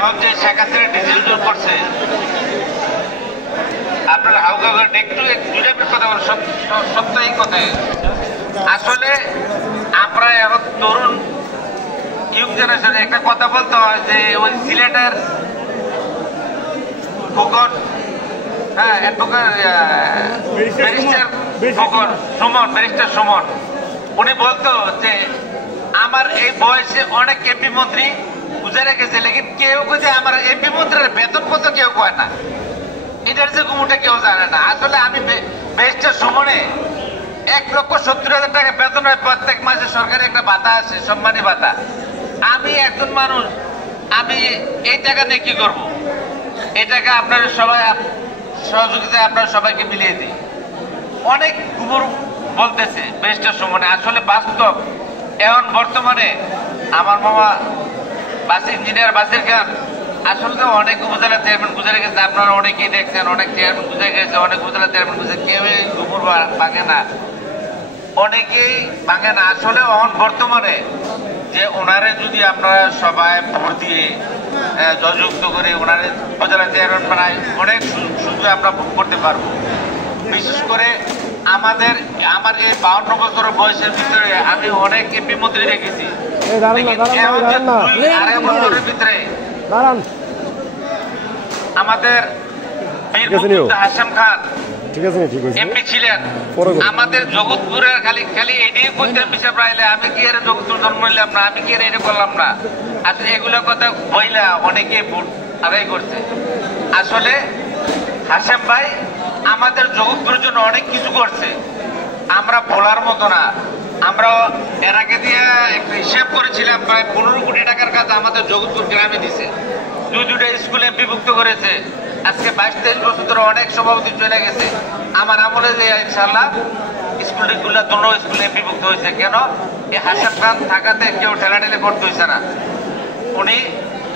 এখন যে শেখ হাসিনা ডিজেল জোর করছে, আপনার হাউকা একটু দুইটা কথা বল, সপ্তাহিক কথায় আসলে আমরা এখন তরুণ ইউং জেনারেশন একটা কথা বলতে হয় যে ওই সিলেটের ফুকন, হ্যাঁ ব্যারিস্টার সুমন, উনি বলতো যে আমার এই বয়সে অনেক এমপি মন্ত্রী গুজারে গেছে, লেকিন কেউ যে আমার এমপি মন্ত্রীর বেতন কত কেউ কয় না, এটার যে গুমুটা কেউ জানে না। আসলে আমি ব্যারিস্টার সুমনে 1,70,000 টাকা বেতন হয় প্রত্যেক মাসে, সরকারি একটা ভাতা আছে, সম্মানী ভাতা। আমি একজন মানুষ, আমি এই টাকা নিয়ে কি করবো? এই টাকা আপনারা সবাই সহযোগিতায় আপনারা সবাইকে মিলিয়ে দিই। অনেক গুমর বলতেছে ব্যারিস্টার সুমনে, আসলে বাস্তব। এখন বর্তমানে আমার মামা ইঞ্জিনিয়ার বাসির খান আসলে তো অনেক উপজেলা চেয়ারম্যান গুজারে গেছে, আপনারা অনেকেই দেখছেন, অনেক চেয়ারম্যান গুজরে গেছে, অনেক উপজেলা চেয়ারম্যান গুজরে, কেউই গুমর ভাঙে না, অনেকেই ভাঙে না। আসলে বর্তমানে যে ওনারে যদি আপনারা সবাই ভোট দিয়ে জয়যুক্ত করে ওনারে উপজেলা চেয়ারম্যান বানায়, অনেক সুযোগ আমরা ভোগ করতে পারবো। বিশেষ করে আমার এই 52 বছর বয়সের ভিতরে আমি অনেক এমপি মন্ত্রী রেখেছি, বছরের ভিতরে আমাদের হাশেম খান এমপি ছিলেন, আমাদের জগৎপুরের খালি এদিকে করতে হিসাব রাইলে আমি কি এর জগৎপুর জন্ম নিলাম না, আমি কি এর এটা করলাম না। আসলে এগুলো কথা বইলা অনেকে ভোট আদায় করছে। আসলে হাশেম ভাই আমাদের জগৎপুরের জন্য অনেক কিছু করছে, আমরা বলার মতো না। আমরা এর আগে দিয়ে একটা হিসাব করেছিলাম, প্রায় 15 কোটি টাকার কাজ আমাদের জগৎপুর গ্রামে দিছে, দুইটা স্কুলে বিভক্ত করেছে। আজকে 22-23 বছর ধরে অনেক সভাপতি চলে গেছে। আমার আমলে যে ইনশাল্লাহ স্কুলগুলো দুটো স্কুলে বিভক্ত হয়েছে। কেন? এই হাশেম খান থাকাতে কেউ ঠেলাঠেলি করতে হয়েছে না। উনি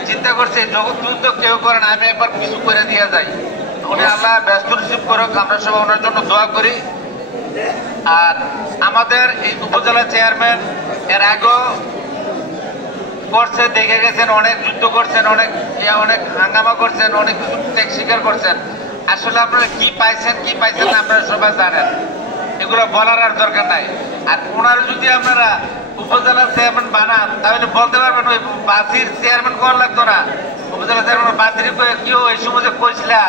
চিন্তা করছে জগৎপুর তো কেউ করে না, আমি একবার কিছু করে দিয়ে যাই। উনি আল্লাহ ব্যস্ত রিসিভ করুক, আমরা সবাই ওনার জন্য দোয়া করি। আর আমাদের এই উপজেলা চেয়ারম্যান এর আগেও করছে, দেখে গেছেন, অনেক যুদ্ধ করছেন, অনেক হাঙ্গামা করছেন, অনেক কিছু ত্যাগ স্বীকার করছেন। আসলে আপনারা কি পাইছেন না আপনারা সবাই জানেন, এগুলো বলার আর দরকার নাই। আর ওনার যদি আপনারা উপজেলার চেয়ারম্যান বানান তাহলে বলতে পারবেন ওই বাসির চেয়ারম্যান করা লাগতো না, উপজেলা চেয়ারম্যান বাসির কেউ এই সময় যে কইছিলা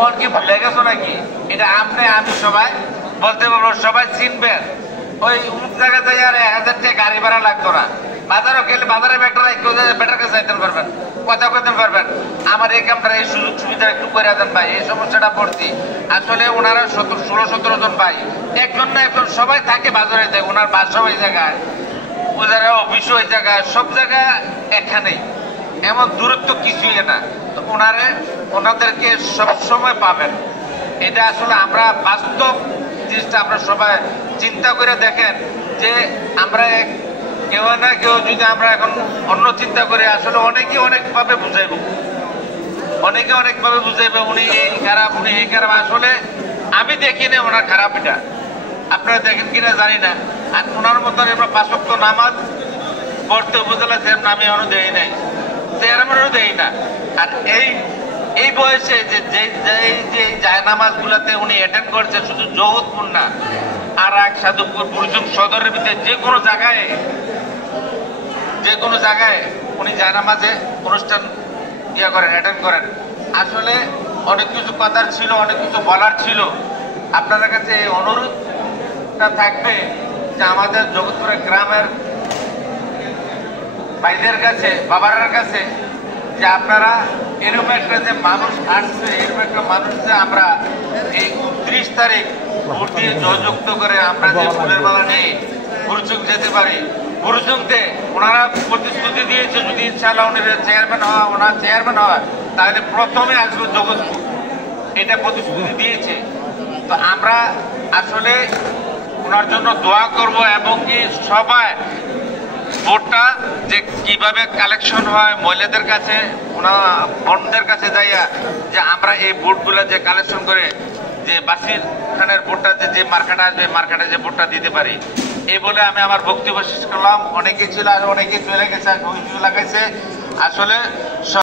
ওর কি ভুলে গেছো নাকি, এটা আমি সবাই বলতে পারবো, সবাই চিনবেন। ওই অমুক জায়গায় যাই আর 1000 টাকা গাড়ি ভাড়া লাগতো না, বাজারও গেলে বাজারে বেটার কাছে যাইতে পারবেন, কথা কইতে পারবেন, আমার এই কামটা এই সুযোগ সুবিধা একটু করে দেন ভাই, এই সমস্যাটা পড়ছি। আসলে ওনারা 16-17 জন ভাই, একজন না একজন সবাই থাকে বাজারে যায়, ওনার বাসা ওই জায়গায়, ওনারা অফিস ওই জায়গায়, সব জায়গায় এখানেই, এমন দূরত্ব কিছুই না। তো ওনাদেরকে সবসময় পাবেন। এটা আসলে আমরা বাস্তব জিনিসটা আমরা সবাই চিন্তা করে দেখেন যে আমরা কেউ না কেউ যদি আমরা এখন অন্য চিন্তা করে আসলে অনেকে অনেকভাবে বুঝাইব, উনি এই খারাপ, উনি এই খারাপ। আসলে আমি দেখি না ওনার খারাপ, এটা আপনারা দেখেন কিনা জানি না। আর ওনার মতন আমরা 5 ওয়াক্ত নামাজ পড়তে উপজেলা চেয়ারম্যান আমি এখনো দেই নাই, চেয়ারম্যানও দেই না। আর এই বয়সে যে জায়নামাজ গুলাতে উনি অ্যাটেন্ড করছে, শুধু জগৎপুর না, আর সাধুপুর, বুরজুং সদরের ভিতরে যে কোনো জায়গায় উনি জায়নামাজে অনুষ্ঠান অ্যাটেন্ড করেন। আসলে অনেক কিছু কথার ছিল, অনেক কিছু বলার ছিল। আপনাদের কাছে এই অনুরোধটা থাকবে যে আমাদের জগৎপুরের গ্রামের ভাইদের কাছে, বাবারার কাছে, যে আপনারা এরকম একটা যে মানুষ আসছে, এরকম একটা মানুষ যে আমরা এই 29 তারিখ ভোট দিয়ে জয়যুক্ত করে আমরা যে ফুলের মালা নিয়ে বুরজুং যেতে পারি। বুরজুংতে ওনারা প্রতিশ্রুতি দিয়েছে যদি ইনশাআল্লাহ ওনার চেয়ারম্যান হয় তাহলে প্রথমে আসবে জগৎপুর, এটা প্রতিশ্রুতি দিয়েছে। তো আমরা আসলে ওনার জন্য দোয়া করব, এবং কি সবাই ভোটটা যে কিভাবে কালেকশন হয় মহিলাদের কাছে, বোনদের কাছে যাইয়া, যে আমরা এই ভোটগুলো যে কালেকশন করে যে বাসির খানের ভোটটা যে মার্কেটে আসবে, মার্কেটে যে ভোটটা দিতে পারি, এই বলে আমি আমার বক্তব্য শেষ করলাম। অনেকেই ছিল, অনেকেই চলে গেছে, লাগাইছে আসলে।